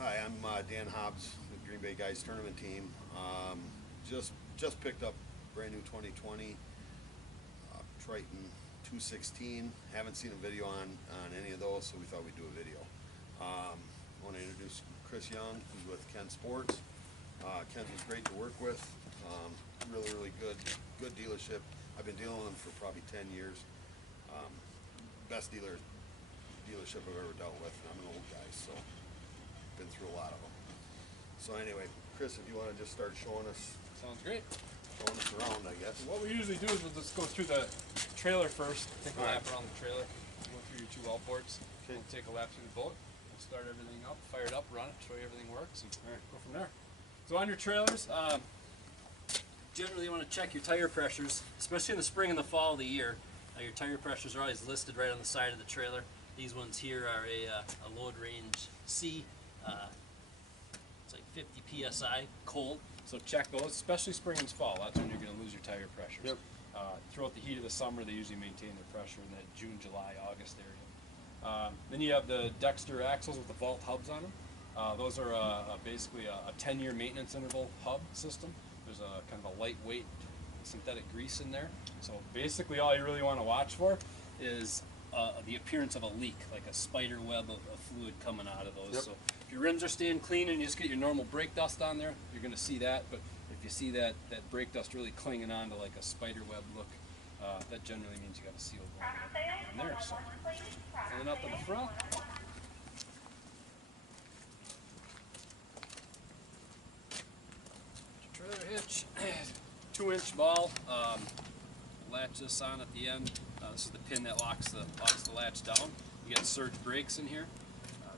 Hi, I'm Dan Hobbs, the Green Bay Guys tournament team. Just picked up brand new 2020 Triton 216. Haven't seen a video on any of those, so we thought we'd do a video. I want to introduce Chris Young, who's with Ken Sports. Ken was great to work with. Really good dealership. I've been dealing with them for probably 10 years. Best dealership I've ever dealt with. I'm an old guy, so been through a lot of them. So anyway, Chris, if you want to just start showing us. Sounds great. Showing us around, I guess. What we usually do is we'll just go through the trailer first, take a lap around the trailer, go through your 2 wall ports, okay. We'll take a lap through the boat, we'll start everything up, fire it up, run it, show you everything works, and go from there. So on your trailers, generally you want to check your tire pressures, especially in the spring and the fall of the year. Your tire pressures are always listed right on the side of the trailer. These ones here are a load range C. It's like 50 psi cold. So check those, especially spring and fall. That's when you're going to lose your tire pressures. Yep. Throughout the heat of the summer, they usually maintain their pressure in that June, July, August area. Then you have the Dexter axles with the vault hubs on them. Those are basically a 10-year maintenance interval hub system. There's a kind of a lightweight synthetic grease in there. So basically all you really want to watch for is the appearance of a leak, like a spider web of fluid coming out of those. Yep. So if your rims are staying clean and you just get your normal brake dust on there, you're going to see that. But if you see that brake dust really clinging on to like a spider web look, that generally means you got a seal going in there. So, and then up in the front, trailer hitch, 2-inch ball. Latch this on at the end. This is the pin that locks the latch down. You got surge brakes in here.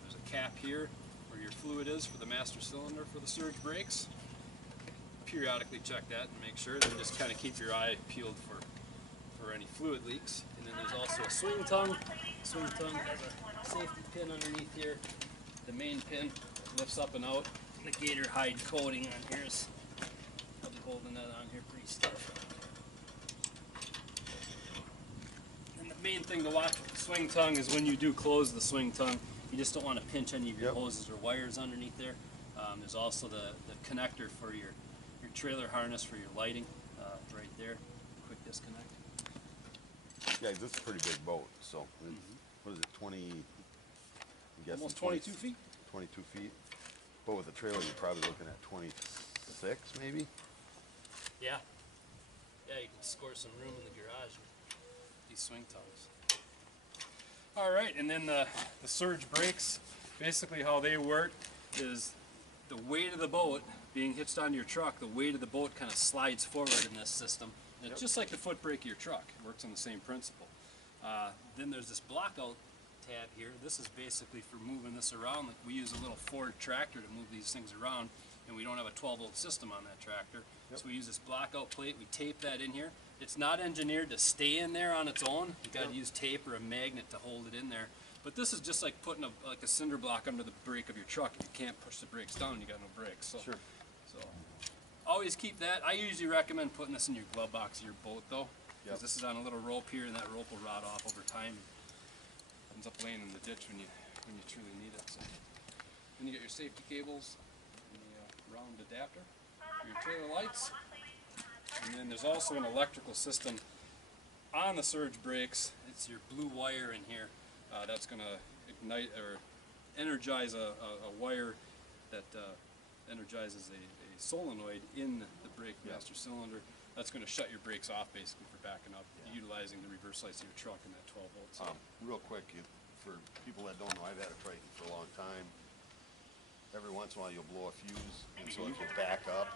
There's a cap here where your fluid is for the master cylinder for the surge brakes. Periodically check that and make sure. Then just kind of keep your eye peeled for any fluid leaks. And then there's also a swing tongue. The swing tongue has a safety pin underneath here. The main pin lifts up and out. The gator hide coating on here is, I'll be holding that on here pretty stiff. And the main thing to watch with the swing tongue is when you do close the swing tongue, you just don't want to pinch any of your hoses or wires underneath there. There's also the connector for your trailer harness for your lighting right there. Quick disconnect. Yeah, this is a pretty big boat. So, what is it, 20? I'm guessing almost 22 feet. 22 feet. But with the trailer, you're probably looking at 26, maybe. Yeah. Yeah, you can score some room in the garage with these swing tongues. All right, and then the surge brakes, basically how they work is the weight of the boat being hitched onto your truck, the weight of the boat kind of slides forward in this system. And it's just like the foot brake of your truck. It works on the same principle. Then there's this blockout tab here. This is basically for moving this around. Like we use a little Ford tractor to move these things around, and we don't have a 12-volt system on that tractor. So we use this blockout plate. We tape that in here. It's not engineered to stay in there on its own. You've got to use tape or a magnet to hold it in there. But this is just like putting a cinder block under the brake of your truck. If you can't push the brakes down, you got no brakes. So, so always keep that. I usually recommend putting this in your glove box of your boat though, because this is on a little rope here, and that rope will rot off over time. Ends up laying in the ditch when you truly need it. So then you get your safety cables and the round adapter for your trailer lights. And then there's also an electrical system on the surge brakes. It's your blue wire in here that's going to ignite or energize a wire that energizes a solenoid in the brake master cylinder. That's going to shut your brakes off basically for backing up, utilizing the reverse lights of your truck in that 12 volts. Real quick, for people that don't know, I've had a Triton for a long time. Every once in a while you'll blow a fuse, and so if you back up,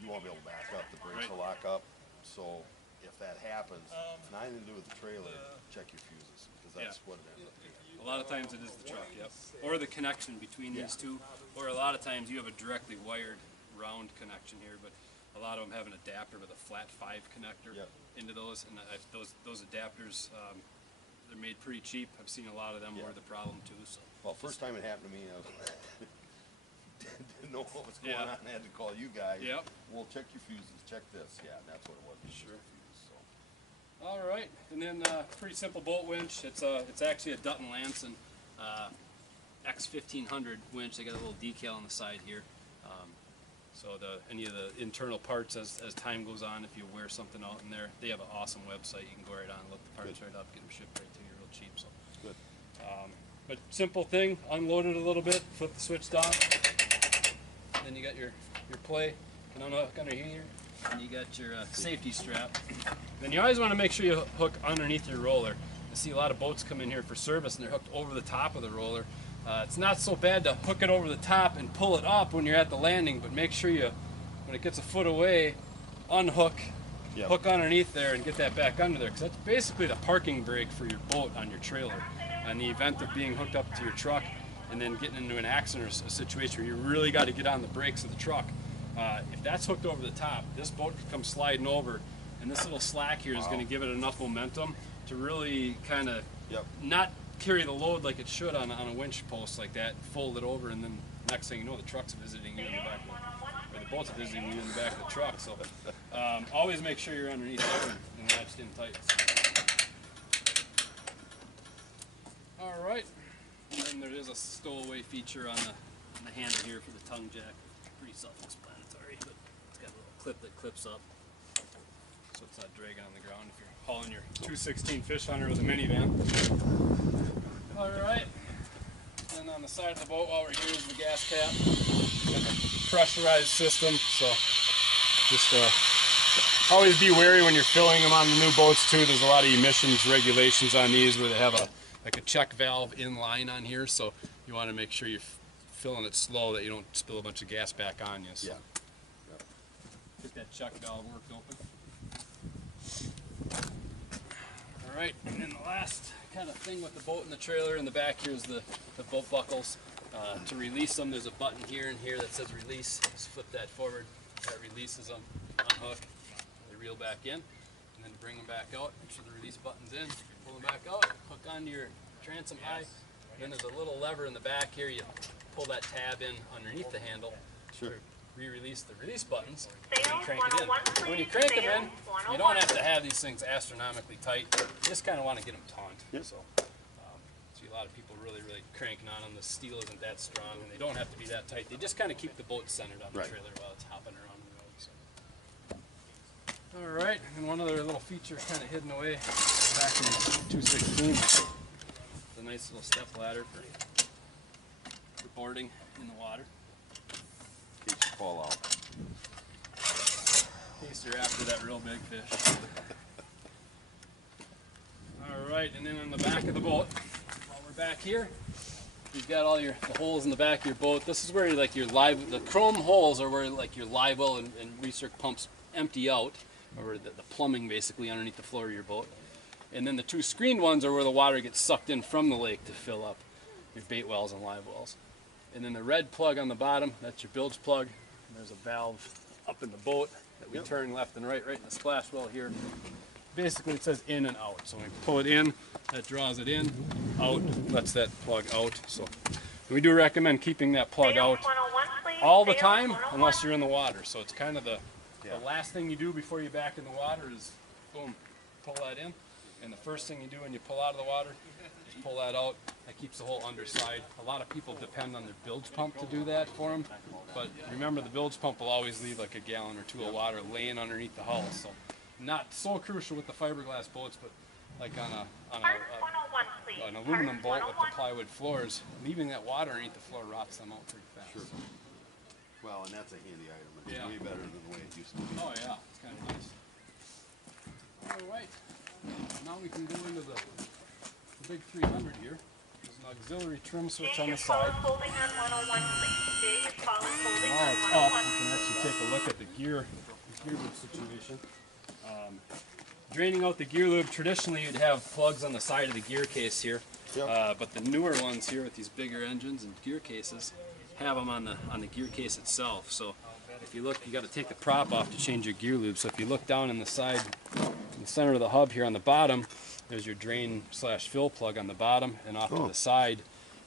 you won't be able to back up. The brakes will lock up. So if that happens, it's not anything to do with the trailer. Check your fuses, because that's what it ends up being. A lot of times it is the truck, or the connection between these two, or a lot of times you have a directly wired round connection here, but a lot of them have an adapter with a flat 5 connector into those, and those adapters, they're made pretty cheap. I've seen a lot of them were the problem too. So. Well, first time it happened to me, I was didn't know what was going on, and I had to call you guys. Well, check your fuses, check this. Yeah, and that's what it was. Sure. So. All right, and then pretty simple bolt winch. It's actually a Dutton Lanson X1500 winch. They got a little decal on the side here. So any of the internal parts, as time goes on, if you wear something out in there, they have an awesome website. You can go right on, look the parts right up, get them shipped right to you real cheap. So Good. But simple thing, unload it a little bit, flip the switch down, then you got your play, and unhook under here, and you got your safety strap. Then you always want to make sure you hook underneath your roller. I see a lot of boats come in here for service and they're hooked over the top of the roller. It's not so bad to hook it over the top and pull it up when you're at the landing, but make sure you, when it gets a foot away, unhook, hook underneath there and get that back under there, because that's basically the parking brake for your boat on your trailer. In the event of being hooked up to your truck and then getting into an accident or a situation where you really got to get on the brakes of the truck, if that's hooked over the top, this boat could come sliding over, and this little slack here is going to give it enough momentum to really kind of not carry the load like it should on a winch post like that, fold it over, and then next thing you know, the truck's visiting you in the back of or the boat's visiting you in the back of the truck. So always make sure you're underneath there and latched in tight. All right, and there is a stowaway feature on the handle here for the tongue jack. Pretty self-explanatory, but it's got a little clip that clips up, so it's not dragging on the ground if you're hauling your 216 Fishunter with a minivan. All right, and on the side of the boat while we're here is the gas cap. Got a pressurized system, so just always be wary when you're filling them on the new boats too. There's a lot of emissions regulations on these where they have like a check valve in line on here, so you want to make sure you're filling it slow that you don't spill a bunch of gas back on you. So. Get that check valve worked open. All right, and then the last kind of thing with the boat and the trailer in the back here is the boat buckles. To release them, there's a button here and here that says release. Just flip that forward, that releases them, unhook, they reel back in, and then bring them back out. Make sure the release button's in, pull them back out, hook onto your transom eye. Then there's a little lever in the back here. You pull that tab in underneath the handle to re-release the release buttons and crank it in. When you crank them in, you don't have to have these things astronomically tight. You just kind of want to get them taut. So, see a lot of people really cranking on them. The steel isn't that strong, and they don't have to be that tight. They just kind of keep the boat centered on the trailer while it's hopping around the road. So. All right, and one other little feature kind of hidden away back in 216. A nice little step ladder for boarding in the water. In case you fall out. In case you're after that real big fish. Alright, and then on the back of the boat, while we're back here, you've got all the holes in the back of your boat. This is where like the chrome holes are where like your live well and recirc pumps empty out, or the plumbing basically underneath the floor of your boat. And then the two screened ones are where the water gets sucked in from the lake to fill up your bait wells and live wells. And then the red plug on the bottom, that's your bilge plug. And there's a valve up in the boat that we turn left and right in the splash well here. Basically it says in and out. So when we pull it in, that draws it in, out, lets that plug out. So we do recommend keeping that plug out all the time unless you're in the water. So it's kind of the last thing you do before you're back in the water is boom, pull that in. And the first thing you do when you pull out of the water is pull that out. That keeps the whole underside. A lot of people depend on their bilge pump to do that for them. But remember, the bilge pump will always leave like a gallon or two of water laying underneath the hull. So not so crucial with the fiberglass boats, but like on an aluminum boat with the plywood floors, leaving that water underneath the floor rots them out pretty fast. Sure. Well, and that's a handy item. It's way better than the way it used to be. Oh yeah, it's kind of nice. All right. Now we can go into the big 300 here. There's an auxiliary trim switch on the side. Now it's up. You can actually take a look at the gear lube situation. Draining out the gear lube, traditionally you'd have plugs on the side of the gear case here, but the newer ones here with these bigger engines and gear cases have them on the gear case itself. So if you look, you got to take the prop off to change your gear lube. So if you look down in the side, in the center of the hub here on the bottom, there's your drain/fill plug on the bottom, and off to the side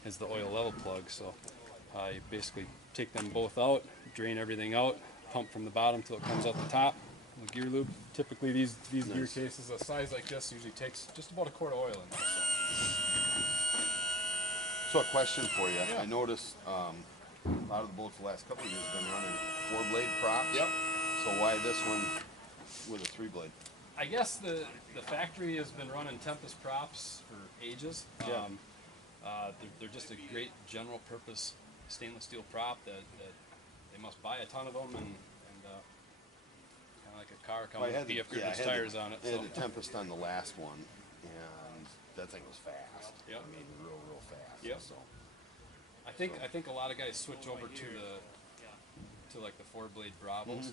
is the oil level plug. So you basically take them both out, drain everything out, pump from the bottom till it comes out the top. The gear lube. Typically these gear cases, a size like this, usually takes just about a quart of oil in there. So. So a question for you. Yeah. I noticed a lot of the boats the last couple of years have been running 4-blade props. Yep. So why this one with a 3-blade? I guess the factory has been running Tempest props for ages. Yeah. They're just a great general purpose stainless steel prop that they must buy a ton of them and kind of like a car Well, coming with PF Goodrich tires on it. I had So. the Tempest on the last one, and that thing was fast. Yep. I mean, real fast. Yep. So I think a lot of guys switch over to like the 4-blade Bravos,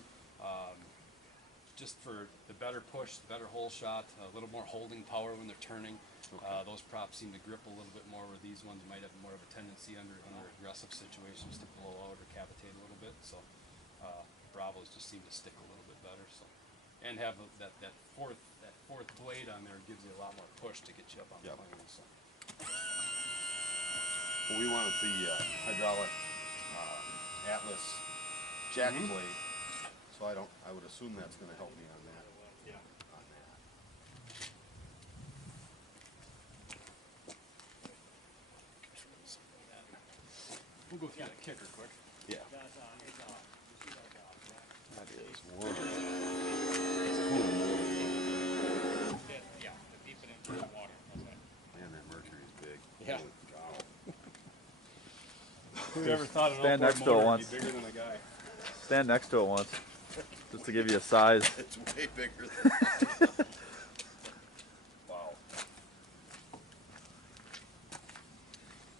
just for the better push, the better hole shot, a little more holding power when they're turning. Okay. Those props seem to grip a little bit more, where these ones might have more of a tendency under aggressive situations to blow out or cavitate a little bit. So Bravos just seem to stick a little bit better. So and have that fourth blade on there gives you a lot more push to get you up on the Yep. plane. So. well, we wanted the hydraulic Atlas jack blade, so I would assume that's going to help me on that. Yeah. On that. We'll go through that kicker quick. Yeah. That is one. Yeah, to deep it into the water. Okay. Man, that Mercury's big. Yeah. Holy cow. Who'd ever thought an Stand outboard next to it motor once. would be bigger than a guy? Stand next to it once, just to give you a size. It's way bigger than that. Wow.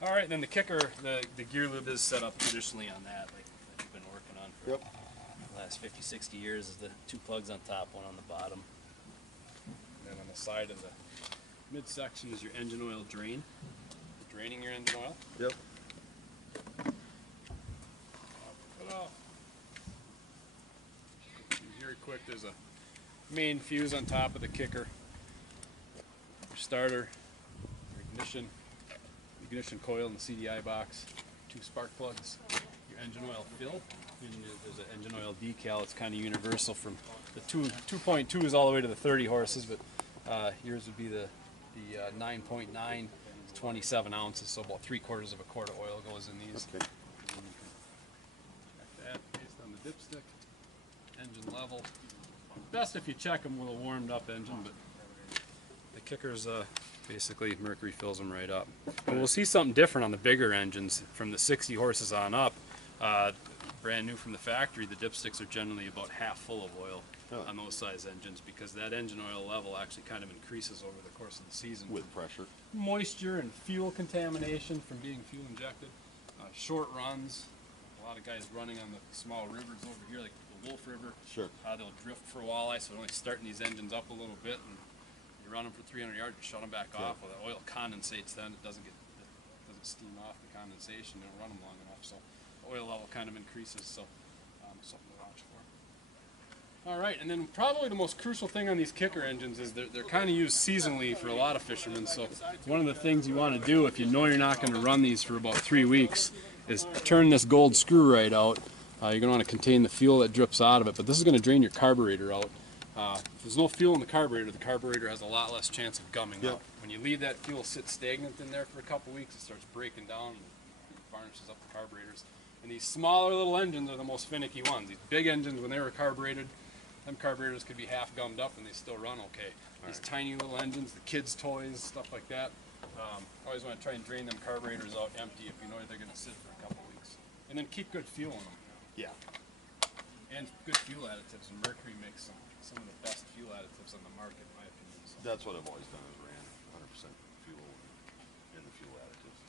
All right, then the kicker, the gear lube is set up traditionally on that, like you've been working on for Yep. the last 50, 60 years. Is the 2 plugs on top, 1 on the bottom. And then on the side of the midsection is your engine oil drain. You're draining your engine oil. Yep. Ta-da. Very quick, there's a main fuse on top of the kicker. Your starter, your ignition coil in the CDI box, 2 spark plugs, your engine oil fill, and there's an engine oil decal. It's kind of universal from the 2.2s all the way to the 30 horses, but yours would be the 9.9, 27 ounces, so about 3/4 of a quart of oil goes in these. Okay. Check that based on the dipstick, engine level. Best if you check them with a warmed up engine, but the kickers basically Mercury fills them right up. And we'll see something different on the bigger engines from the 60 horses on up. Brand new from the factory, the dipsticks are generally about half full of oil Oh. on those size engines, because that engine oil level actually kind of increases over the course of the season. With pressure. Moisture and fuel contamination from being fuel injected, short runs, a lot of guys running on the small rivers over here, like the Wolf River. Sure. They'll drift for walleye, so only starting these engines up a little bit, and you run them for 300 yards, you shut them back off. Well, the oil condensates then, it doesn't steam off the condensation, you don't run them long enough, so the oil level kind of increases, so something to watch for. All right, and then probably the most crucial thing on these kicker engines is they're kind of used seasonally for a lot of fishermen. So one of the things you want to do if you know you're not going to run these for about 3 weeks is turn this gold screw right out. You're going to want to contain the fuel that drips out of it, but this is going to drain your carburetor out. If there's no fuel in the carburetor has a lot less chance of gumming Yep. out. When you leave that fuel sit stagnant in there for a couple weeks, it starts breaking down and varnishes up the carburetors. And these smaller little engines are the most finicky ones. These big engines, when they were carbureted, them carburetors could be half gummed up and they still run okay. These tiny little engines, the kids' toys, stuff like that, always want to try and drain them carburetors out empty if you know they're going to sit for a couple weeks. And then keep good fuel in them. Yeah. And good fuel additives. And Mercury makes some of the best fuel additives on the market, in my opinion. So. That's what I've always done, is ran 100% fuel in the fuel additives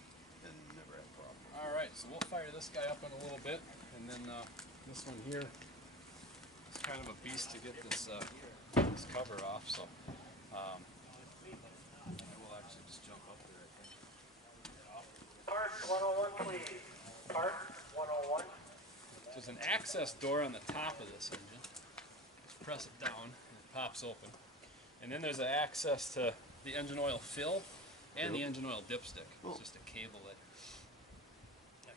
and never had problems. All right, so we'll fire this guy up in a little bit, and then this one here is kind of a beast to get this this cover off. So I will actually just jump up there. I think. Part 101, please. Part 101. There's an access door on the top of this engine. Just press it down, and it pops open. And then there's an access to the engine oil fill and the engine oil dipstick. It's just a cable that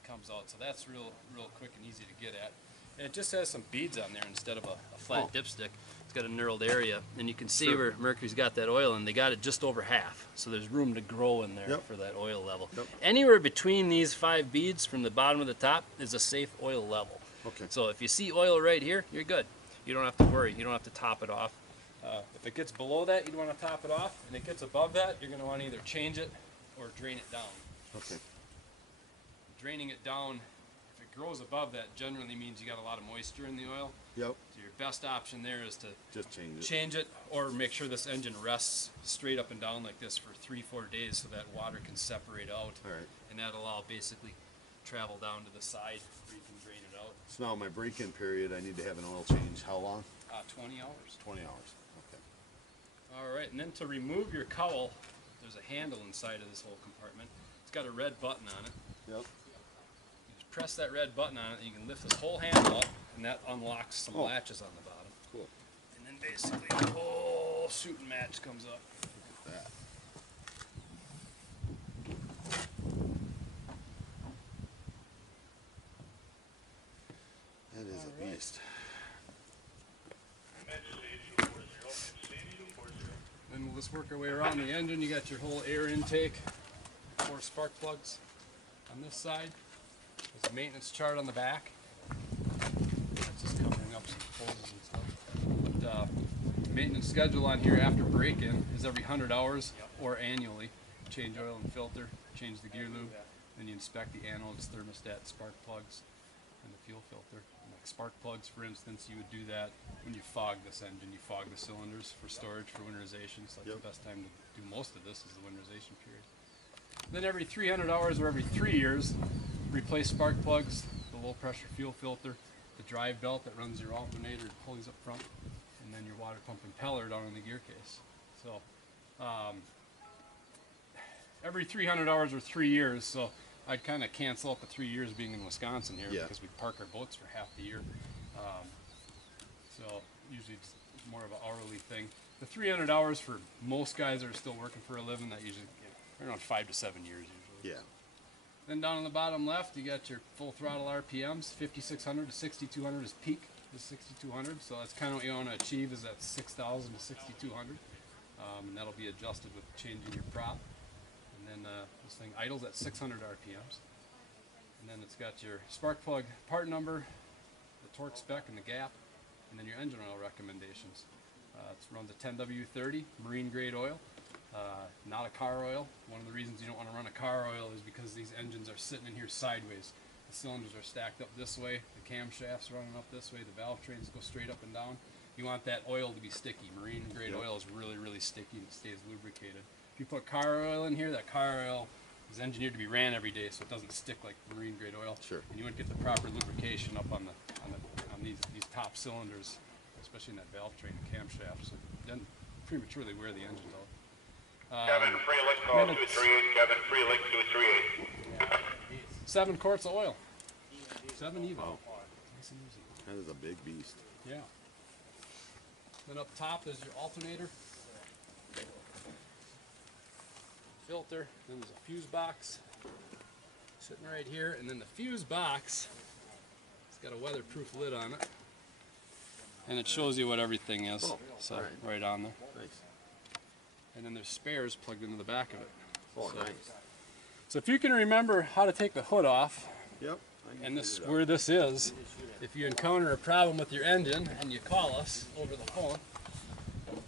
comes out. So that's real quick and easy to get at. And it just has some beads on there instead of a flat dipstick. It's got a knurled area, and you can see where Mercury's got that oil, and they got it just over half. So there's room to grow in there for that oil level. Anywhere between these 5 beads from the bottom to the top is a safe oil level. Okay. So if you see oil right here, you're good. You don't have to worry. You don't have to top it off. If it gets below that, you'd want to top it off, and it gets above that, you're going to want to either change it or drain it down. Okay. Draining it down, if it grows above that, generally means you got a lot of moisture in the oil. Yep. So your best option there is to Just change it. change it, or make sure this engine rests straight up and down like this for 3-4 days so that water can separate out. All right. And that'll allow basically travel down to the side where you can drain it out. So now my break-in period, I need to have an oil change. How long? 20 hours. 20 hours. Okay. All right, and then to remove your cowl, there's a handle inside of this whole compartment. It's got a red button on it. Yep. You just press that red button on it, and you can lift this whole handle up, and that unlocks some latches on the bottom. Cool. And then basically the whole shooting match comes up. That. That is a beast. Then we'll just work our way around the engine. You got your whole air intake, 4 spark plugs on this side. There's a maintenance chart on the back. That's just covering up some hoses and stuff. But maintenance schedule on here after break-in is every 100 hours or annually. Change oil and filter, change the gear lube, then you inspect the anodes, thermostat, spark plugs, and the fuel filter. And like spark plugs, for instance, you would do that when you fog this engine. You fog the cylinders for storage, for winterization. So that's the best time to do most of this is the winterization period. Then every 300 hours or every 3 years, replace spark plugs, the low pressure fuel filter, the drive belt that runs your alternator and pulleys up front, and then your water pump impeller down in the gear case. So every 300 hours or 3 years, so I'd kind of cancel out the 3 years being in Wisconsin here because we park our boats for half the year. So usually it's more of an hourly thing. The 300 hours for most guys that are still working for a living, that usually around 5 to 7 years usually. Yeah. Then down on the bottom left, you got your full throttle RPMs. 5,600 to 6,200 is peak. Is 6,200. So that's kind of what you want to achieve is that 6,000 to 6,200, and that'll be adjusted with changing your prop. And then this thing idles at 600 RPMs. And then it's got your spark plug part number, the torque spec, and the gap, and then your engine oil recommendations. It runs a 10W30 marine grade oil. Not a car oil. One of the reasons you don't want to run a car oil is because these engines are sitting in here sideways. The cylinders are stacked up this way, the camshafts running up this way, the valve trains go straight up and down. You want that oil to be sticky. Marine grade oil is really, really sticky and it stays lubricated. If you put car oil in here, that car oil is engineered to be ran every day so it doesn't stick like marine grade oil. Sure. And you wouldn't get the proper lubrication up on these top cylinders, especially in that valve train and camshaft. So then prematurely wear the engines out. Kevin Freeling, call 238. Kevin Freeling, 238. 7 quarts of oil. 7 Evo. Wow. Nice and easy. That is a big beast. Yeah. Then up top is your alternator, filter, then there's a fuse box sitting right here, and then the fuse box, it's got a weatherproof lid on it. And it shows you what everything is. So right on there. Nice. And then there's spares plugged into the back of it. Oh, So- nice. So if you can remember how to take the hood off, Yep. and this where this is, if you encounter a problem with your engine and you call us over the phone,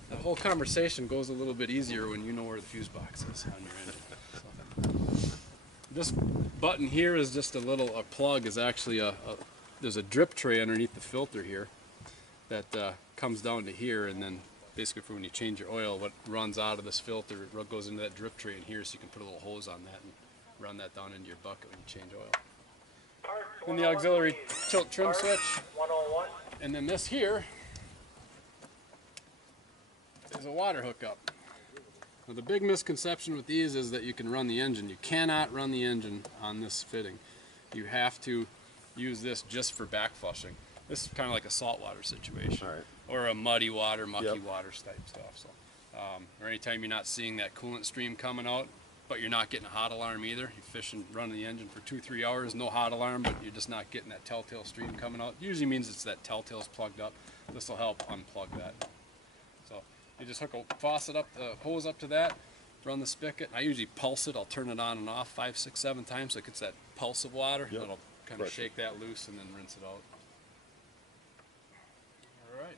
the whole conversation goes a little bit easier when you know where the fuse box is on your engine. So, this button here is just a plug is actually there's a drip tray underneath the filter here that comes down to here, and then basically for when you change your oil, what runs out of this filter it goes into that drip tray in here, so you can put a little hose on that and run that down into your bucket when you change oil. Then the auxiliary tilt trim switch, 101. and then this here is a water hookup. Now the big misconception with these is that you can run the engine. You cannot run the engine on this fitting. You have to use this just for back flushing. This is kind of like a saltwater situation, All right. or a muddy water, mucky Yep. water type stuff. So, or anytime you're not seeing that coolant stream coming out, but you're not getting a hot alarm either. You're fishing, running the engine for 2-3 hours, no hot alarm, but you're just not getting that telltale stream coming out. Usually means it's that telltale's plugged up. This will help unplug that. So you just hook a faucet up, the hose up to that, run the spigot. I usually pulse it. I'll turn it on and off 5, 6, 7 times so it gets that pulse of water. Yep. It'll kind of Pressure. shake that loose and then rinse it out. All right.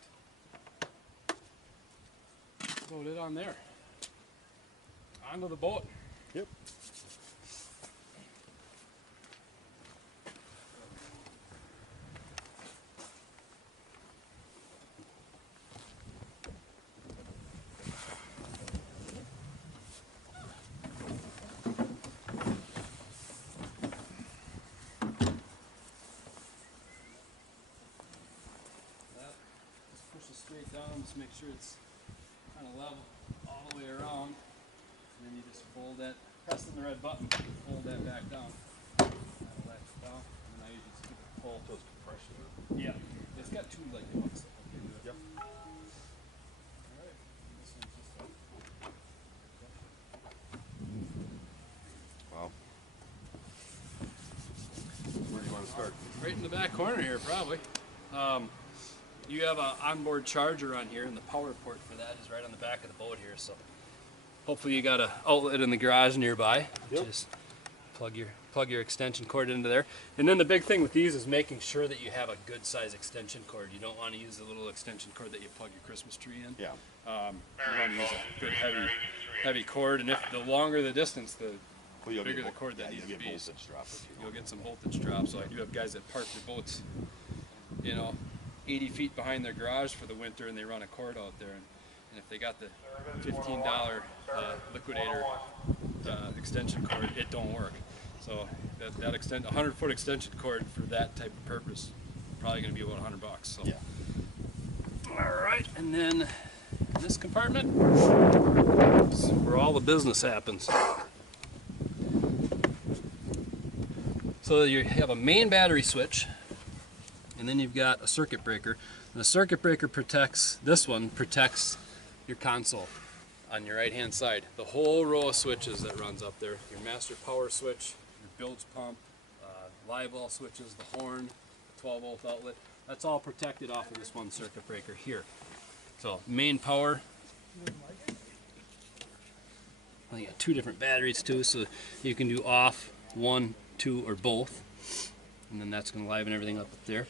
Load it on there. Onto the boat. Yep. Just push it straight down, just make sure it's kind of level all the way around. And then you just fold that, pressing the red button, fold that back down. That'll latch it down. And then I usually just keep it pulled. So it's compression. Yeah. It's got 2 leg hooks that hook into it. Yep. Alright. This one's just Wow. Where do you want to start? right in the back corner here, probably. You have an onboard charger on here, and the power port for that is right on the back of the boat here. So hopefully you got an outlet in the garage nearby. Yep. Just plug your extension cord into there. And then the big thing with these is making sure that you have a good size extension cord. You don't want to use the little extension cord that you plug your Christmas tree in. Yeah. You want to use a good heavy cord, and if the longer the distance, the Well, you'll bigger get the cord that you needs to get be. voltage drop if you You'll get some voltage drop. So I do have guys that park their boats, 80 feet behind their garage for the winter, and they run a cord out there. And if they got the $15 liquidator extension cord, it don't work. So that 100-foot extension cord for that type of purpose, probably going to be about $100. So. Yeah. All right, and then in this compartment is where all the business happens. So you have a main battery switch, and then you've got a circuit breaker. And the circuit breaker protects your console on your right hand side. The whole row of switches that runs up there, your master power switch, your bilge pump, live well switches, the horn, the 12-volt outlet, that's all protected off of this one circuit breaker here. So main power, well, you got 2 different batteries too, so you can do off, 1, 2, or both. And then that's going to liven everything up there.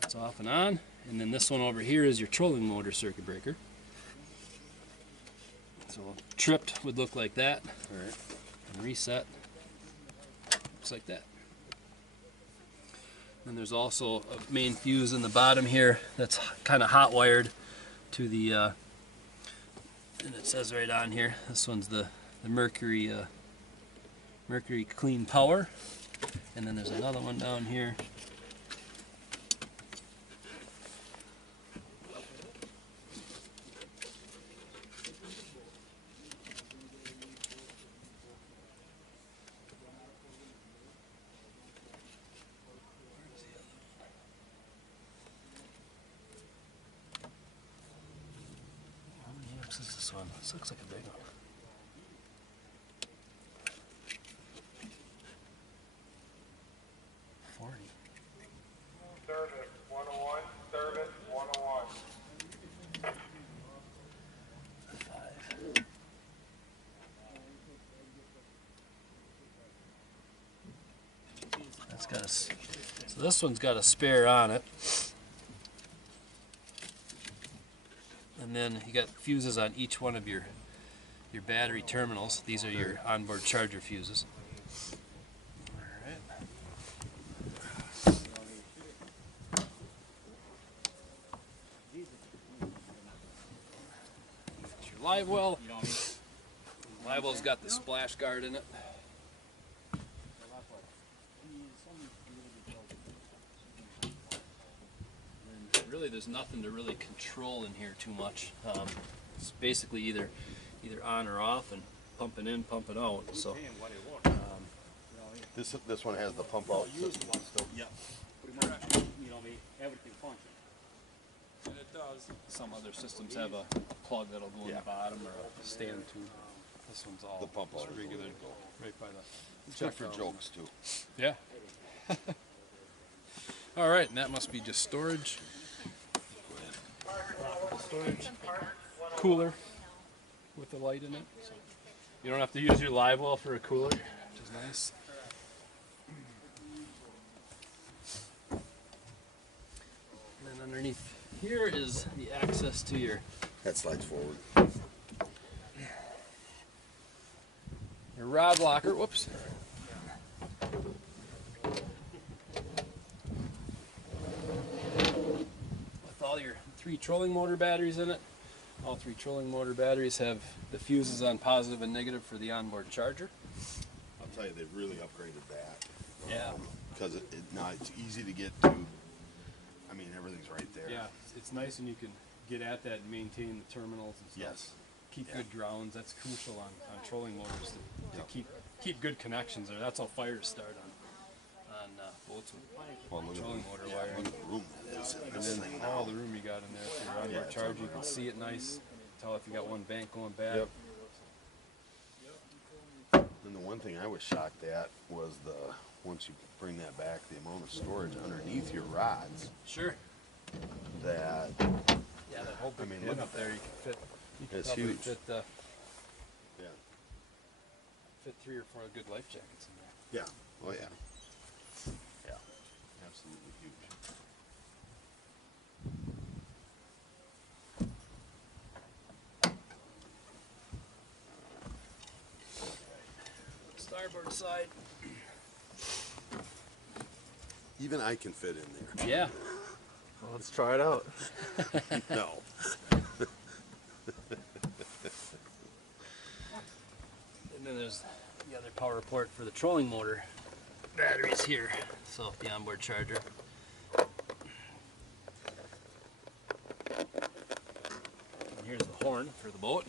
That's off and on. And then this one over here is your trolling motor circuit breaker. So tripped would look like that. All right. And reset looks like that. And there's also a main fuse in the bottom here that's kind of hot wired to the and it says right on here, this one's the Mercury Mercury Clean Power. And then there's another one down here. How many amps is this one? This looks like a big one. Service 101, service 101. That's got a, so this one's got a spare on it. And then you got fuses on each one of your battery terminals. These are your onboard charger fuses. Alright. That's your live well. Live well's got the splash guard in it. Really, there's nothing to really control in here too much. It's basically either on or off, and pumping in, pumping out. So This one has the pump out system still. yeah, Pretty much, everything functions. and it does. Some other systems have a plug that'll go in Yeah. the bottom or a stand tube. This one's all The pump just out is regular, the way to go. right by the. It's good for check valve. jokes too. Yeah. All right, and that must be just storage. Storage cooler with the light in it. So you don't have to use your live well for a cooler, which is nice. And then underneath here is the access to your That slides forward. rod locker. Whoops. With all your 3 trolling motor batteries in it. All 3 trolling motor batteries have the fuses on positive and negative for the onboard charger. I'll tell you, they really upgraded that. Yeah. Because now it's easy to get to. I mean, everything's right there. Yeah, it's nice when you can get at that and maintain the terminals and stuff. Yes. Keep Yeah. good grounds. That's crucial on trolling motors to Yeah. keep good connections there. That's how fires start on boats with Well, look trolling at motor the, wiring. look at the room that is in And this then thing all now. the room you got in there for your Yeah, onboard it's charger. You can unreal. see it nice. Tell if you got one bank going bad. Yep. And the one thing I was shocked at was once you bring that back, the amount of storage underneath your rods Sure. that Yeah, that whole big I mean, bin look up at there, you can fit. You can It's probably huge. fit yeah. 3 or 4 good life jackets in there. Yeah. Oh yeah. Yeah. Absolutely huge. Starboard side. Even I can fit in there. Yeah. Well, let's try it out. No. And then there's the other power port for the trolling motor batteries here. So the onboard charger. And here's the horn for the boat.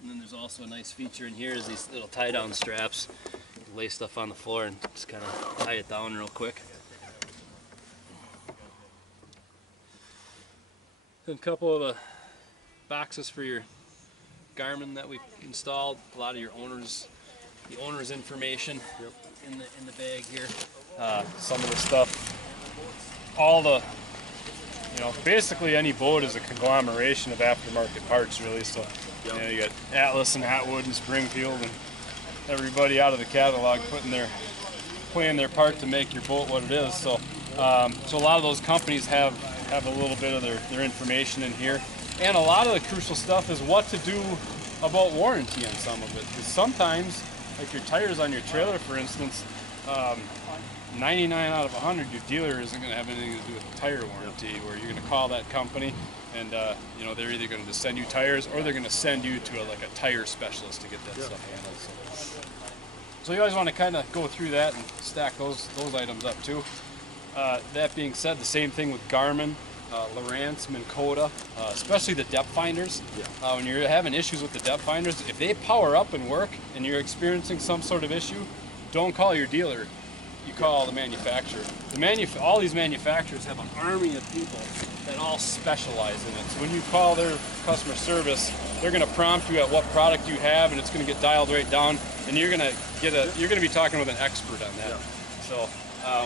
And then there's also a nice feature in here is these little tie down straps. You can lay stuff on the floor and just kind of tie it down real quick. And a couple of the boxes for your Garmin that we installed. A lot of your the owner's information in the bag here. Some of the stuff, all the, basically any boat is a conglomeration of aftermarket parts, really. So, you got Atlas and Atwood and Springfield and everybody out of the catalog playing their part to make your boat what it is. So, so a lot of those companies have a little bit of their information in here. And a lot of the crucial stuff is what to do about warranty on some of it. Because sometimes, like your tires on your trailer, for instance, 99 out of 100, your dealer isn't going to have anything to do with the tire warranty, where you're going to call that company and they're either going to send you tires or they're going to send you to a tire specialist to get that stuff handled. So you always want to kind of go through that and stack those items up too. That being said, the same thing with Garmin, Lowrance, Minn Kota, especially the depth finders. When you're having issues with the depth finders, if they power up and work and you're experiencing some sort of issue, don't call your dealer. You call the manufacturer. All these manufacturers have an army of people that all specialize in it. So when you call their customer service, they're going to prompt you at what product you have, and it's going to get dialed right down, and you're going to be talking with an expert on that. So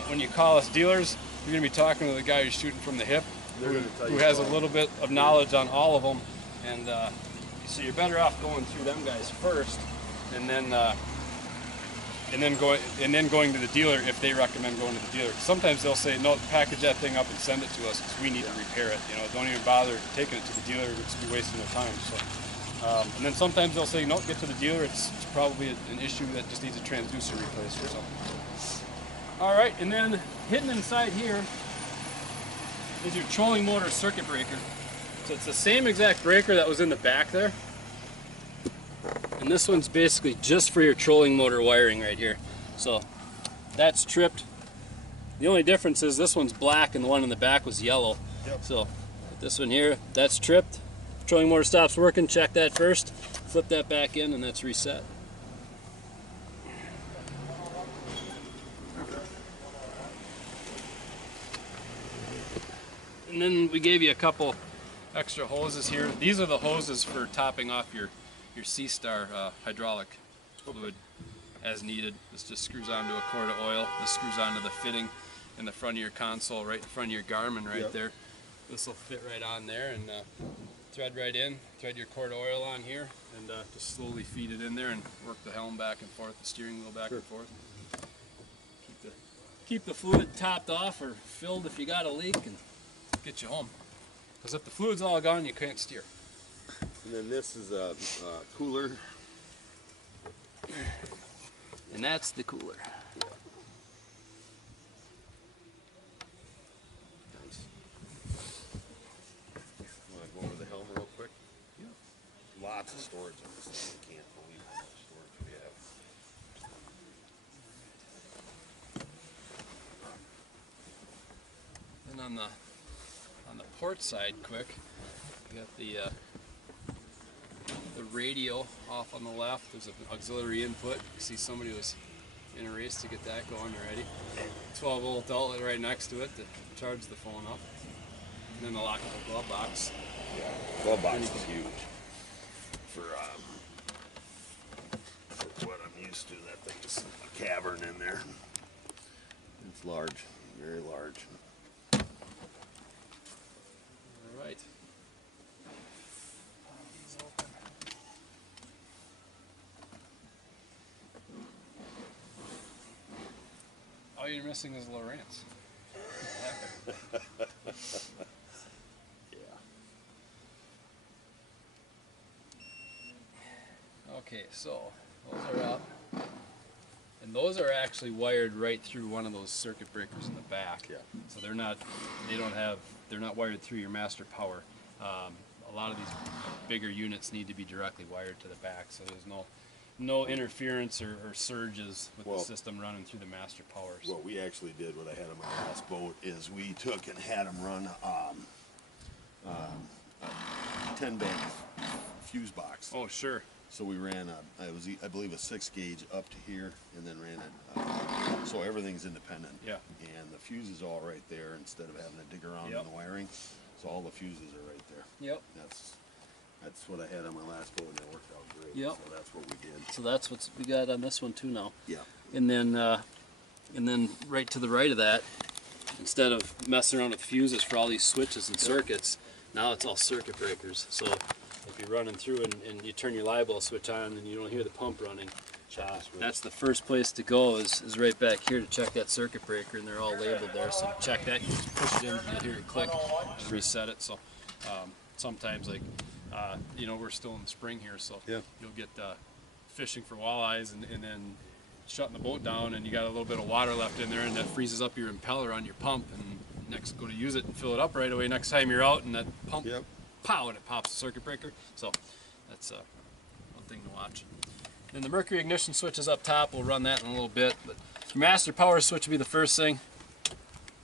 when you call us dealers, you're going to be talking to the guy who's shooting from the hip, who has a little bit of knowledge on all of them, and so you're better off going through them guys first, and then going to the dealer if they recommend going to the dealer. Sometimes they'll say, no, package that thing up and send it to us because we need to repair it. Don't even bother taking it to the dealer; it's be wasting their time. So, and then sometimes they'll say, no, get to the dealer. It's probably an issue that just needs a transducer replaced or something. All right, and then hidden inside here is your trolling motor circuit breaker. So it's the same exact breaker that was in the back there. And this one's basically just for your trolling motor wiring right here. So that's tripped. The only difference is this one's black and the one in the back was yellow. So this one here, that's tripped. Trolling motor stops working, check that first, flip that back in, and that's reset. And then we gave you a couple extra hoses here. These are the hoses for topping off your C-Star hydraulic fluid as needed. This just screws onto a quart of oil. This screws onto the fitting in the front of your console, right in front of your Garmin right Yep. there. This will fit right on there and thread right in. Thread your quart of oil on here and just slowly feed it in there and work the helm back and forth, the steering wheel back and forth. Keep the fluid topped off or filled if you got a leak and get you home. Because if the fluid's all gone, you can't steer. And then this is a cooler. And that's the cooler. Nice. Want to go over the helm real quick? Yeah. Lots of storage on this thing. I can't believe how much storage we have. And on the port side, quick, you got the radio off on the left. There's an auxiliary input. You see somebody was in a race to get that going already. 12-volt outlet right next to it to charge the phone up. And then the lockable glove box. Glove box is huge for what I'm used to. That thing's a cavern in there. It's large, very large. All right. These open. All you're missing is Lowrance. Yeah. Okay, so those are up. And those are actually wired right through one of those circuit breakers in the back. Yeah. So they're not wired through your master power. A lot of these bigger units need to be directly wired to the back, so there's no interference or surges with Well, the system running through the master power. So What we actually did, what I had on my last boat, is we took and had them run a 10-band fuse box. oh, sure. So we ran I believe a 6-gauge up to here, and then ran it. So everything's independent. Yeah. And the fuse is all right there instead of having to dig around Yep. in the wiring. So all the fuses are right there. Yep. That's what I had on my last boat, and it worked out great. Yep. So that's what we did. So that's what we got on this one too now. Yeah. And then right to the right of that, instead of messing around with fuses for all these switches and circuits, now it's all circuit breakers. So if you're running through and you turn your live well switch on and you don't hear the pump running, that's the first place to go is right back here to check that circuit breaker, and they're all labeled there. So check that, you just push it in, you'll hear it click, and reset it. So sometimes, like, we're still in the spring here, so Yeah. you'll get fishing for walleyes and then shutting the boat down, and you got a little bit of water left in there, and that freezes up your impeller on your pump, and next go to use it and fill it up right away next time you're out, and that pump, Yep. pow, and it pops the circuit breaker. So that's one thing to watch. Then the Mercury ignition switch is up top. We'll run that in a little bit, but your master power switch will be the first thing.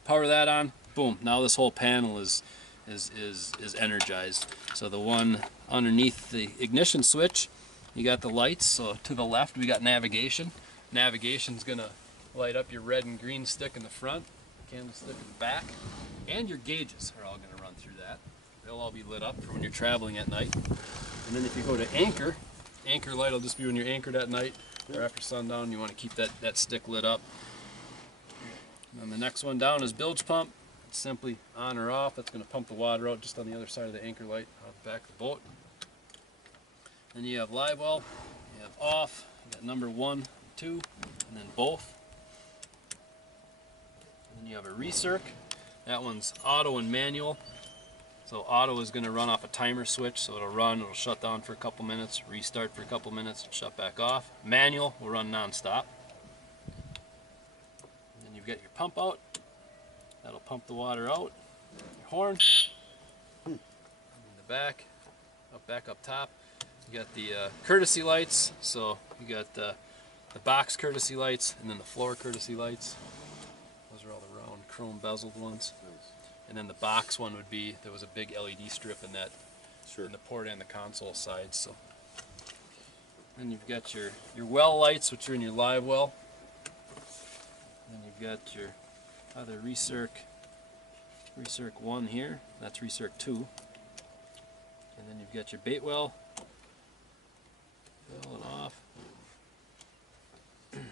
Power that on, boom, now this whole panel is energized. So the one underneath the ignition switch, you got the lights. So to the left we got navigation. Navigation's gonna light up your red and green stick in the front, candlestick in the back, and your gauges are all gonna run through that. They'll all be lit up for when you're traveling at night. And then if you go to anchor light will just be when you're anchored at night or after sundown. You want to keep that stick lit up. And then the next one down is bilge pump. It's simply on or off. That's going to pump the water out just on the other side of the anchor light out the back of the boat. Then you have live well, you have off, you got number 1, 2, and then both. And then you have a recirc. That one's auto and manual. So auto is going to run off a timer switch, so it'll run, it'll shut down for a couple minutes, restart for a couple minutes, and shut back off. Manual will run non-stop. And then you've got your pump out. That'll pump the water out. Your horn. In the back up top. You got the courtesy lights. So you got the box courtesy lights and then the floor courtesy lights. Those are all the round chrome bezeled ones. And then the box one would be, there was a big LED strip in that, Sure. in the port and the console side. So then you've got your well lights, which are in your live well. Then you've got your other recirc 1 here. That's recirc 2. And then you've got your bait well falling off. And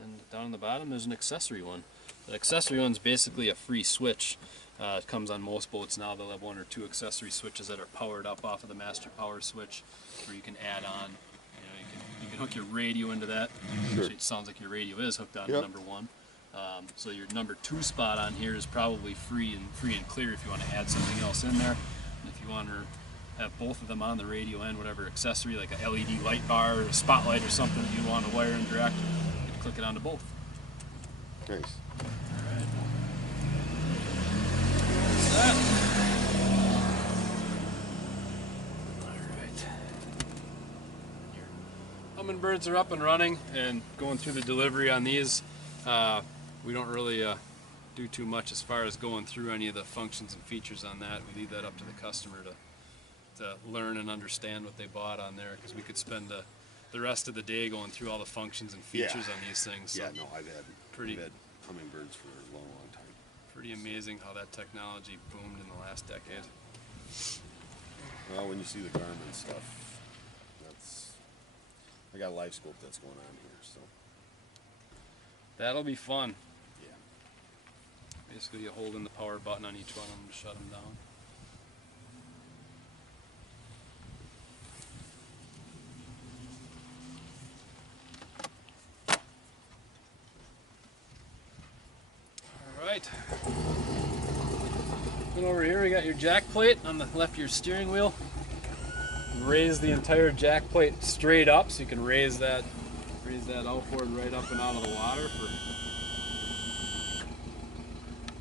then down on the bottom there's an accessory one. The accessory one's basically a free switch. It comes on most boats now. They'll have 1 or 2 accessory switches that are powered up off of the master power switch, where you can add on. You can hook your radio into that. Sure. Actually, it sounds like your radio is hooked on to Yep. number 1. So your number 2 spot on here is probably free and clear if you want to add something else in there. And if you want to have both of them on the radio and whatever accessory, like a LED light bar or a spotlight or something that you want to wire in direct, you can click it onto both. Nice. Alright. Hummingbirds are up and running and going through the delivery on these. We don't really do too much as far as going through any of the functions and features on that. We leave that up to the customer to learn and understand what they bought on there, because we could spend the rest of the day going through all the functions and features Yeah. on these things. So Yeah, no, I've had hummingbirds for a long, long time. pretty amazing how that technology boomed in the last decade. Well, when you see the Garmin stuff, I got a live scope that's going on here, so That'll be fun. yeah. Basically, you hold in the power button on each one of them to shut them down. All right. Then over here, we got your jack plate on the left of your steering wheel. Raise the entire jack plate straight up, so you can raise that outboard right up and out of the water for.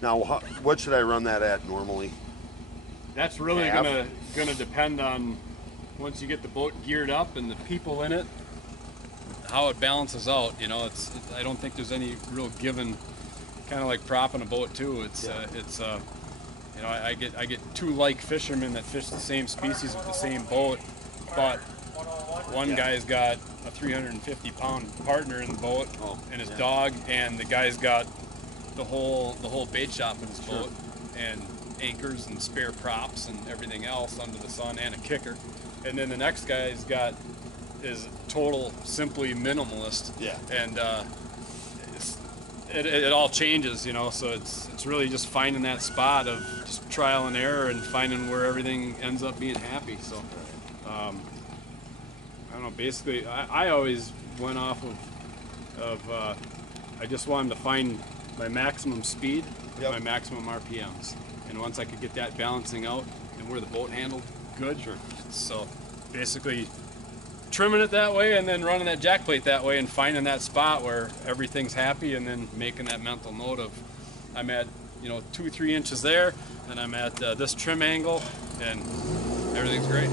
Now, what should I run that at normally? That's really Half? gonna depend on, once you get the boat geared up and the people in it, how it balances out. You know, I don't think there's any real given. Kind of like propping a boat too. You know, I get 2 like fishermen that fish the same species with the same boat, but one guy's got a 350-pound partner in the boat and his dog, and the guy's got the whole bait shop in his boat, and anchors and spare props and everything else under the sun, and a kicker. And then the next guy's got is total simply minimalist. Yeah. And it all changes, you know. So it's really just finding that spot of just trial and error and finding where everything ends up being happy. So I don't know. Basically, I always went off of I just wanted to find my maximum speed, Yep. my maximum RPMs, and once I could get that balancing out and where the boat handled good. Sure. So basically trimming it that way and then running that jack plate that way and finding that spot where everything's happy, and then making that mental note of I'm at 2 or 3 inches there, and I'm at this trim angle, and everything's great.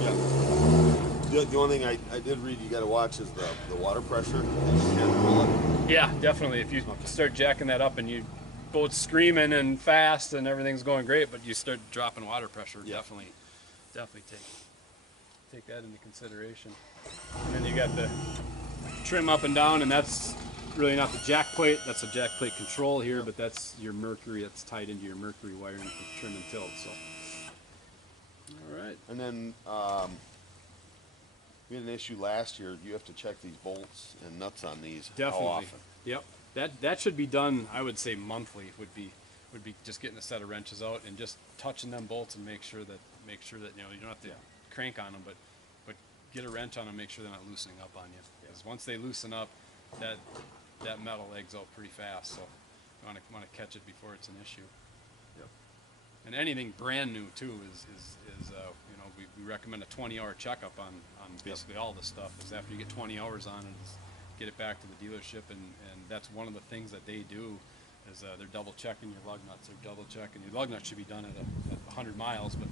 The only thing I did read you got to watch is the water pressure. You can't pull it. Yeah, definitely. If you start jacking that up and you boat's screaming and fast and everything's going great, but you start dropping water pressure, definitely take that into consideration. And then you got the trim up and down, and that's really not the jack plate. That's a jack plate control here, but that's your Mercury. That's tied into your Mercury wiring for trim and tilt. So, all right. And then we had an issue last year. You have to check these bolts and nuts on these. Definitely. How often? Yep. That should be done. I would say monthly would be just getting a set of wrenches out and just touching them bolts and make sure that you don't have to crank on them, but get a wrench on them, make sure they're not loosening up on you. Because once they loosen up, that metal eggs out pretty fast. So you want to catch it before it's an issue. Yep. And anything brand new too is we recommend a 20-hour checkup on basically all this stuff. Is after you get 20 hours on it, is get it back to the dealership, and that's one of the things that they do is they're double checking your lug nuts. They're double checking your lug nuts should be done at 100 miles, but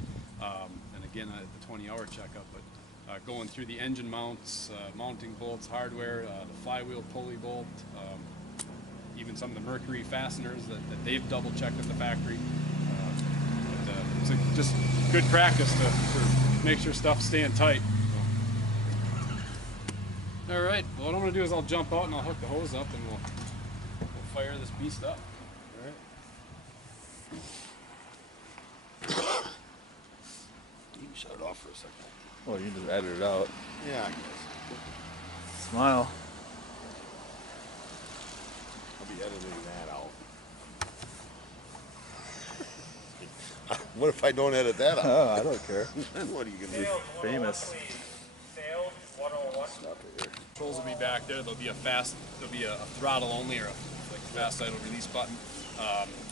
and again at the 20-hour checkup. But going through the engine mounts, mounting bolts, hardware, the flywheel pulley bolt, even some of the Mercury fasteners that they've double checked at the factory. It's just good practice to make sure stuff's staying tight. All right, well, what I'm going to do is I'll jump out and I'll hook the hose up, and we'll fire this beast up. All right. Shut it off for a second. Well, you just edit it out. Yeah, I guess. Smile. I'll be editing that out. What if I don't edit that out? Oh, I don't care. Then what are you gonna do? Sales 101, Famous. please. Sales 101. Stop it here. Controls will be back there. There'll be a throttle only or like fast idle release button.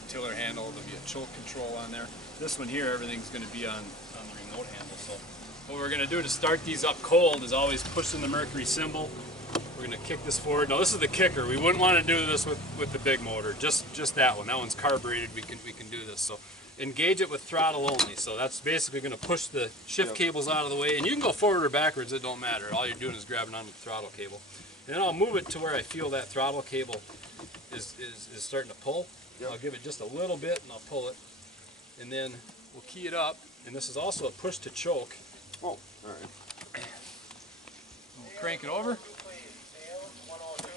Tiller handle. There'll be a choke control on there. This one here, everything's going to be on the remote handle. So what we're going to do to start these up cold is always push in the Mercury symbol. We're going to kick this forward. Now this is the kicker. We wouldn't want to do this with the big motor. Just that one. That one's carbureted. We can do this. So engage it with throttle only. So that's basically going to push the shift cables out of the way, and you can go forward or backwards. It don't matter. All you're doing is grabbing onto the throttle cable, and then I'll move it to where I feel that throttle cable is starting to pull. Yep. I'll give it just a little bit, and I'll pull it, and then we'll key it up. And this is also a push to choke. Oh, all right. We'll crank it over. Please. Sales 102.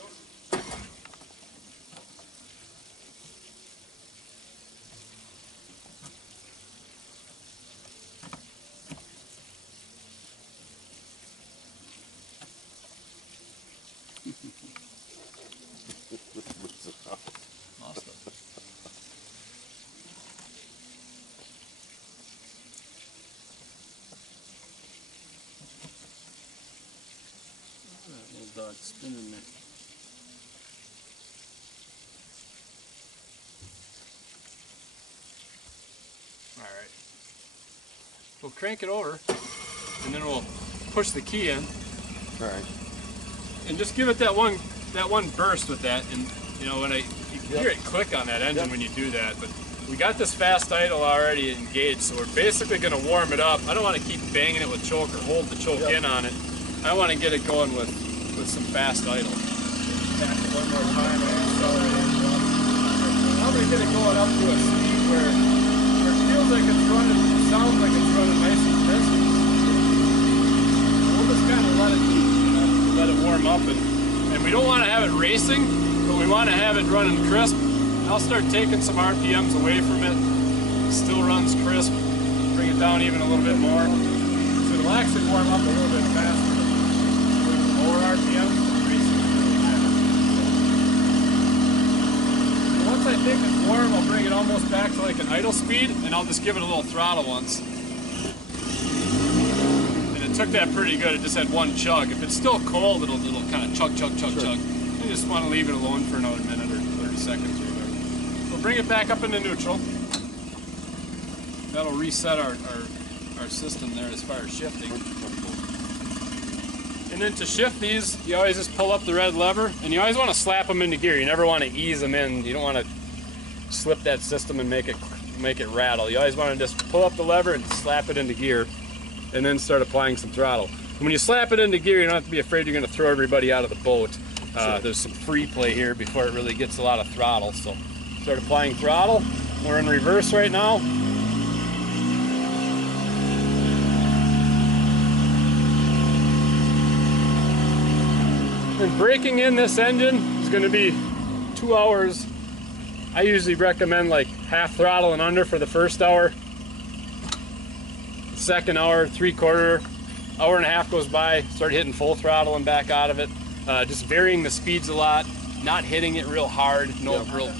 Lost it. That little dog spinning there. All right. We'll crank it over, and then we'll push the key in, All right. and just give it that one burst with that. And you know, you hear it click on that engine when you do that. But we got this fast idle already engaged, so we're basically going to warm it up. I don't want to keep banging it with choke or hold the choke in on it. I want to get it going with some fast idle. Tap it one more time and accelerate it. I'm going to get it going up to a speed where it feels like it's running, sounds like it's running nice and crisp. We'll just kind of let it warm up, and we don't want to have it racing, but we want to have it running crisp. I'll start taking some RPMs away from it. Still runs crisp. Bring it down even a little bit more. So it'll actually warm up a little bit faster. Lower RPMs, racing really fast. So once I think it's warm, I'll bring it almost back to like an idle speed, and I'll just give it a little throttle once. And it took that pretty good. It just had one chug. If it's still cold, it'll kind of chug. You just want to leave it alone for another minute or 30 seconds or whatever. So bring it back up into neutral. That'll reset our system there as far as shifting. And then to shift these, you always just pull up the red lever, and you always want to slap them into gear. You never want to ease them in. You don't want to slip that system and make it rattle. You always want to just pull up the lever and slap it into gear, and then start applying some throttle. And when you slap it into gear, you don't have to be afraid you're going to throw everybody out of the boat. There's some free play here before it really gets a lot of throttle. So start applying throttle. We're in reverse right now. And braking in this engine is going to be 2 hours. I usually recommend like half throttle and under for the first hour. The second hour, 3/4, hour and a half goes by, start hitting full throttle and back out of it. Just varying the speeds a lot, not hitting it real hard, no real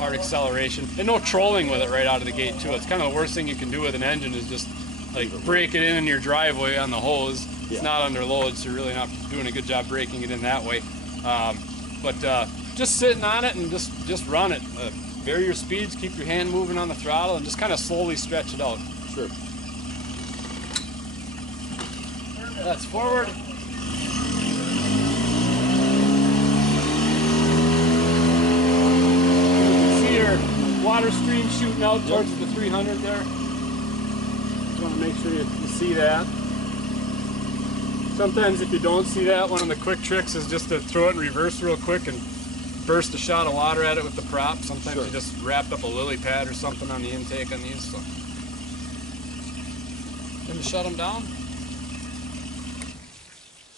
hard acceleration, and no trolling with it right out of the gate too. It's kind of the worst thing you can do with an engine is just like break it in your driveway on the hose. It's not under load, so you're really not doing a good job breaking it in that way. But just sitting on it and just run it. Vary your speeds, keep your hand moving on the throttle, and just kind of slowly stretch it out. Sure. That's forward. You can see your water stream shooting out towards the 300 there. Just want to make sure you see that. Sometimes if you don't see that, one of the quick tricks is just to throw it in reverse real quick and burst a shot of water at it with the prop. Sometimes you just wrapped up a lily pad or something on the intake on these. So. Then to shut them down.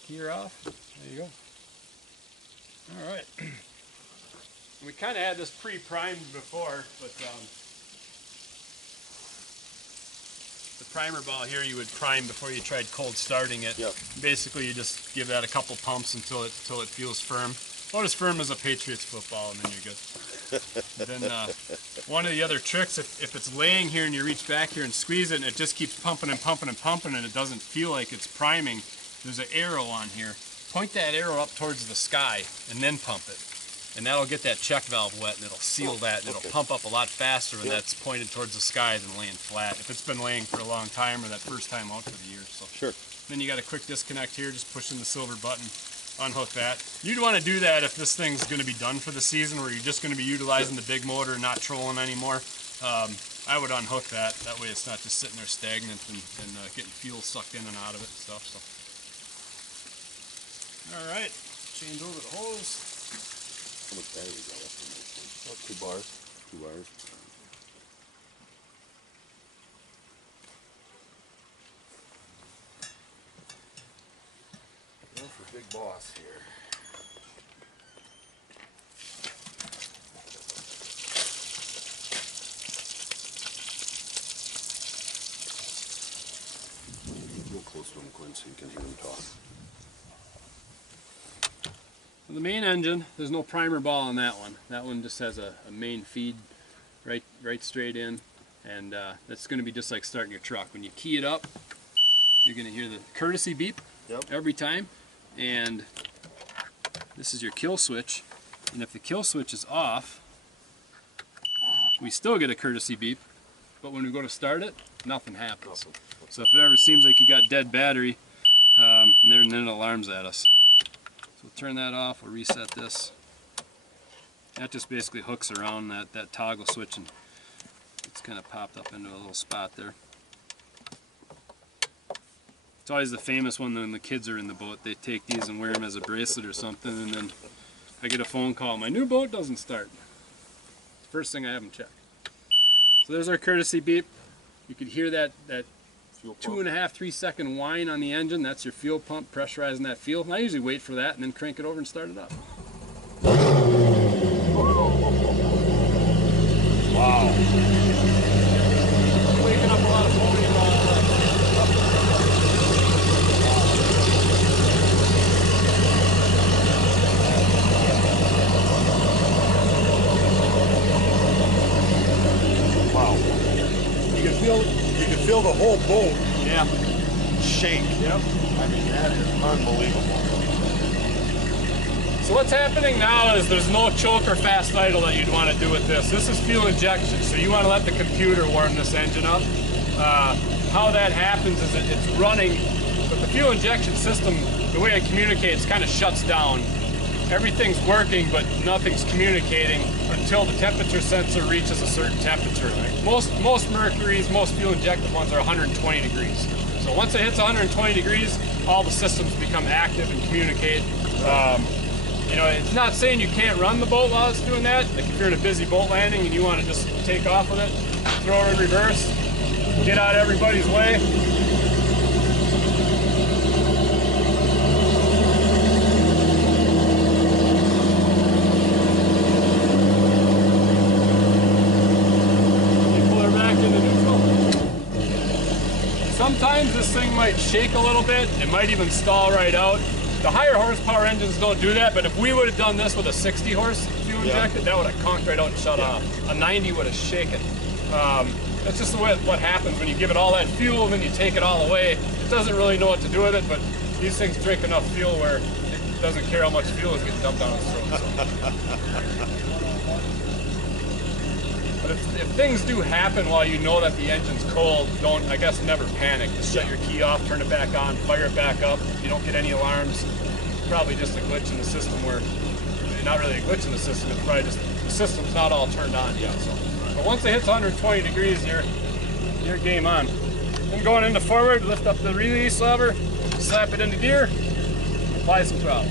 Gear off. There you go. All right. We kind of had this pre-primed before, but the primer ball here you would prime before you tried cold starting it. Yep. Basically, you just give that a couple pumps until it feels firm. About as firm as a Patriots football, and then you're good. Then one of the other tricks, if it's laying here and you reach back here and squeeze it, and it just keeps pumping and pumping and pumping, and it doesn't feel like it's priming, there's an arrow on here. Point that arrow up towards the sky, and then pump it. And that'll get that check valve wet, and it'll seal that, and it'll pump up a lot faster when that's pointed towards the sky than laying flat. If it's been laying for a long time, or that first time out for the year. So Sure. then you got a quick disconnect here, just pushing the silver button, unhook that. You'd want to do that if this thing's going to be done for the season, where you're just going to be utilizing the big motor and not trolling anymore. I would unhook that. That way it's not just sitting there stagnant and getting fuel sucked in and out of it and stuff. So. All right, change over the hose. How much battery got left in this one? About 2 bars. 2 bars. Well, for Big Boss here. Real close to him, Quinn, so you can hear him talk. The main engine, there's no primer ball on that one. That one just has a main feed right straight in, and that's going to be just like starting your truck. When you key it up, you're going to hear the courtesy beep every time, and this is your kill switch, and if the kill switch is off, we still get a courtesy beep, but when we go to start it, nothing happens. So if it ever seems like you got dead battery, and then it alarms at us. So we'll turn that off, we'll reset this. That just basically hooks around that toggle switch, and it's kind of popped up into a little spot there. It's always the famous one when the kids are in the boat. They take these and wear them as a bracelet or something, and then I get a phone call, my new boat doesn't start. First thing I have them check. So there's our courtesy beep. You could hear that 2.5, 3 second whine on the engine. That's your fuel pump pressurizing that fuel. And I usually wait for that and then crank it over and start it up. Wow. Waking up a lot of pony Wow. You can feel the whole boat shake. Yep. I mean, that is unbelievable. So what's happening now is there's no choke or fast idle that you'd want to do with this. This is fuel injection, so you want to let the computer warm this engine up. How that happens is it's running, but the fuel injection system, the way it communicates, kind of shuts down. Everything's working, but nothing's communicating until the temperature sensor reaches a certain temperature. Most Mercuries, most fuel injected ones are 120 degrees. So once it hits 120 degrees, all the systems become active and communicate. You know, it's not saying you can't run the boat while it's doing that. Like if you're in a busy boat landing and you want to just take off with it, throw it in reverse, get out of everybody's way. You pull her back into neutral. Sometimes this thing might shake a little bit. It might even stall right out. The higher horsepower engines don't do that, but if we would have done this with a 60 horse fuel injected, that would have conked right out and shut off. A 90 would have shaken. That's just the way what happens when you give it all that fuel and then you take it all away. It doesn't really know what to do with it, but these things drink enough fuel where it doesn't care how much fuel is getting dumped down its throat. So. But if things do happen while you know that the engine's cold, I guess never panic. Just shut your key off, turn it back on, fire it back up. You don't get any alarms. It's probably just a glitch in the system where, not really a glitch in the system, it's probably just the system's not all turned on yet. So. But once it hits 120 degrees, you're game on. Then going into forward, lift up the release lever, slap it into gear, apply some throttle.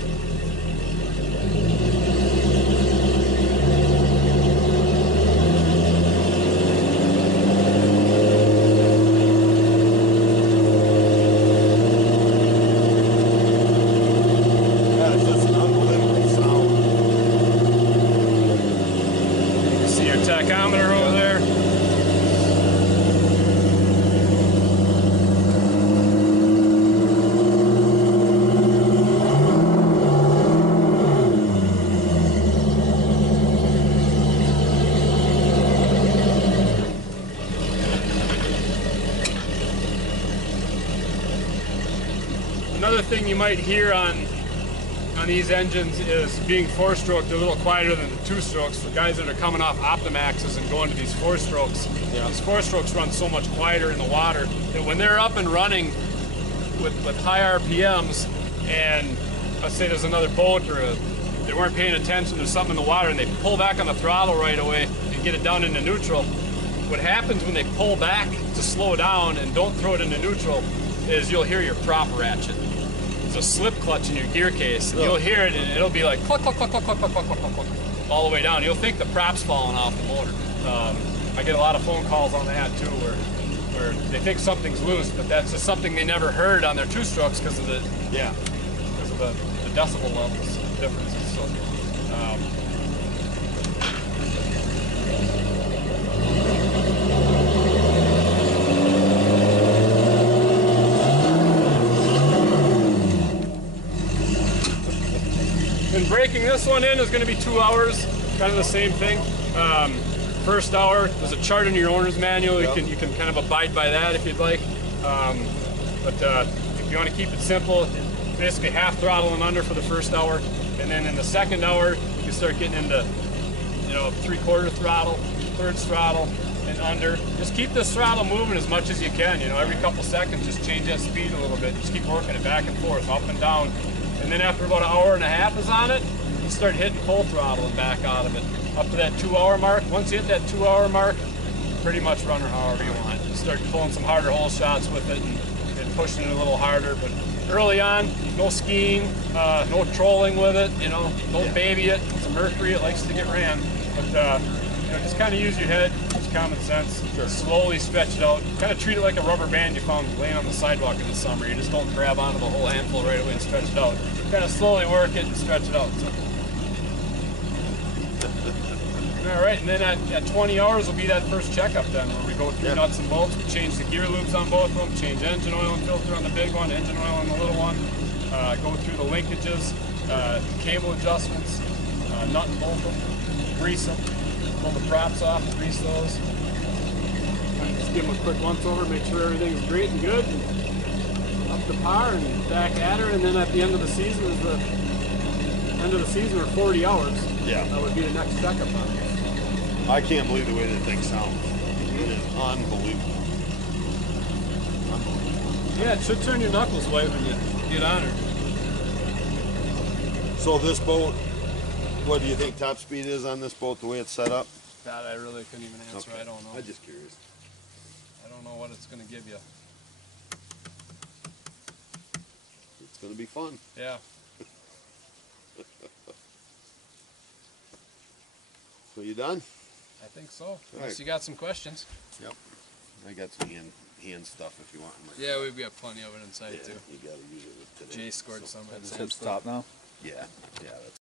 tachometer over there. other thing you might hear on these engines is being four-stroke, they're a little quieter than the two-strokes. For guys that are coming off Optimaxes and going to these four-strokes, these four-strokes run so much quieter in the water that when they're up and running with high RPMs, and let's say there's another boat or they weren't paying attention, there's something in the water, and they pull back on the throttle right away and get it down into neutral, what happens when they pull back to slow down and don't throw it into neutral is you'll hear your prop ratchet. It's a slip clutch in your gear case, and you'll hear it, and it'll be like cluck, cluck, cluck, cluck, cluck, cluck, cluck, cluck, cluck, all the way down. You'll think the prop's falling off the motor. I get a lot of phone calls on that too, where they think something's loose, but that's just something they never heard on their two-strokes because of the decibel levels differences. So, and breaking this one in is going to be 2 hours, kind of the same thing. First hour, there's a chart in your owner's manual. You can kind of abide by that if you'd like. But if you want to keep it simple, basically half throttle and under for the first hour, and then in the second hour you start getting into 3/4 throttle, thirds throttle, and under. Just keep this throttle moving as much as you can. Every couple seconds, just change that speed a little bit. Just keep working it back and forth, up and down. And then after about 1.5 hours is on it, you start hitting full throttle and back out of it. Up to that 2-hour mark. Once you hit that 2-hour mark, pretty much run her however you want. You start pulling some harder hole shots with it and pushing it a little harder. But early on, no skiing, no trolling with it. Don't baby it. It's a Mercury. It likes to get ran. But just kind of use your head, use common sense. Slowly stretch it out. Kind of treat it like a rubber band you found laying on the sidewalk in the summer. You just don't grab onto the whole handful right away and stretch it out. Kind of slowly work it and stretch it out. So. All right, and then at 20 hours will be that first checkup then, where we go through nuts and bolts, we change the gear loops on both of them, change engine oil and filter on the big one, engine oil on the little one, go through the linkages, cable adjustments, nut and bolt them, grease them, pull the props off, grease those. And just give them a quick once over, make sure everything's great and good, and up to par and back at her, and then at the end of the season is the end of the season or 40 hours. Yeah. That would be the next checkup on it. I can't believe the way that thing sounds. It is unbelievable. Yeah, it should turn your knuckles white when you get on her. So this boat, what do you think top speed is on this boat, the way it's set up? That I really couldn't even answer. Okay. I don't know. I'm just curious. I don't know what it's going to give you. It's going to be fun. Yeah. So you done? I think so. Unless Right. you got some questions. Yep. I got some hand stuff if you want. Yeah, we've got plenty of it inside too. You got to use it with today. Jay scored some at Hip stop now. Yeah. Yeah. That's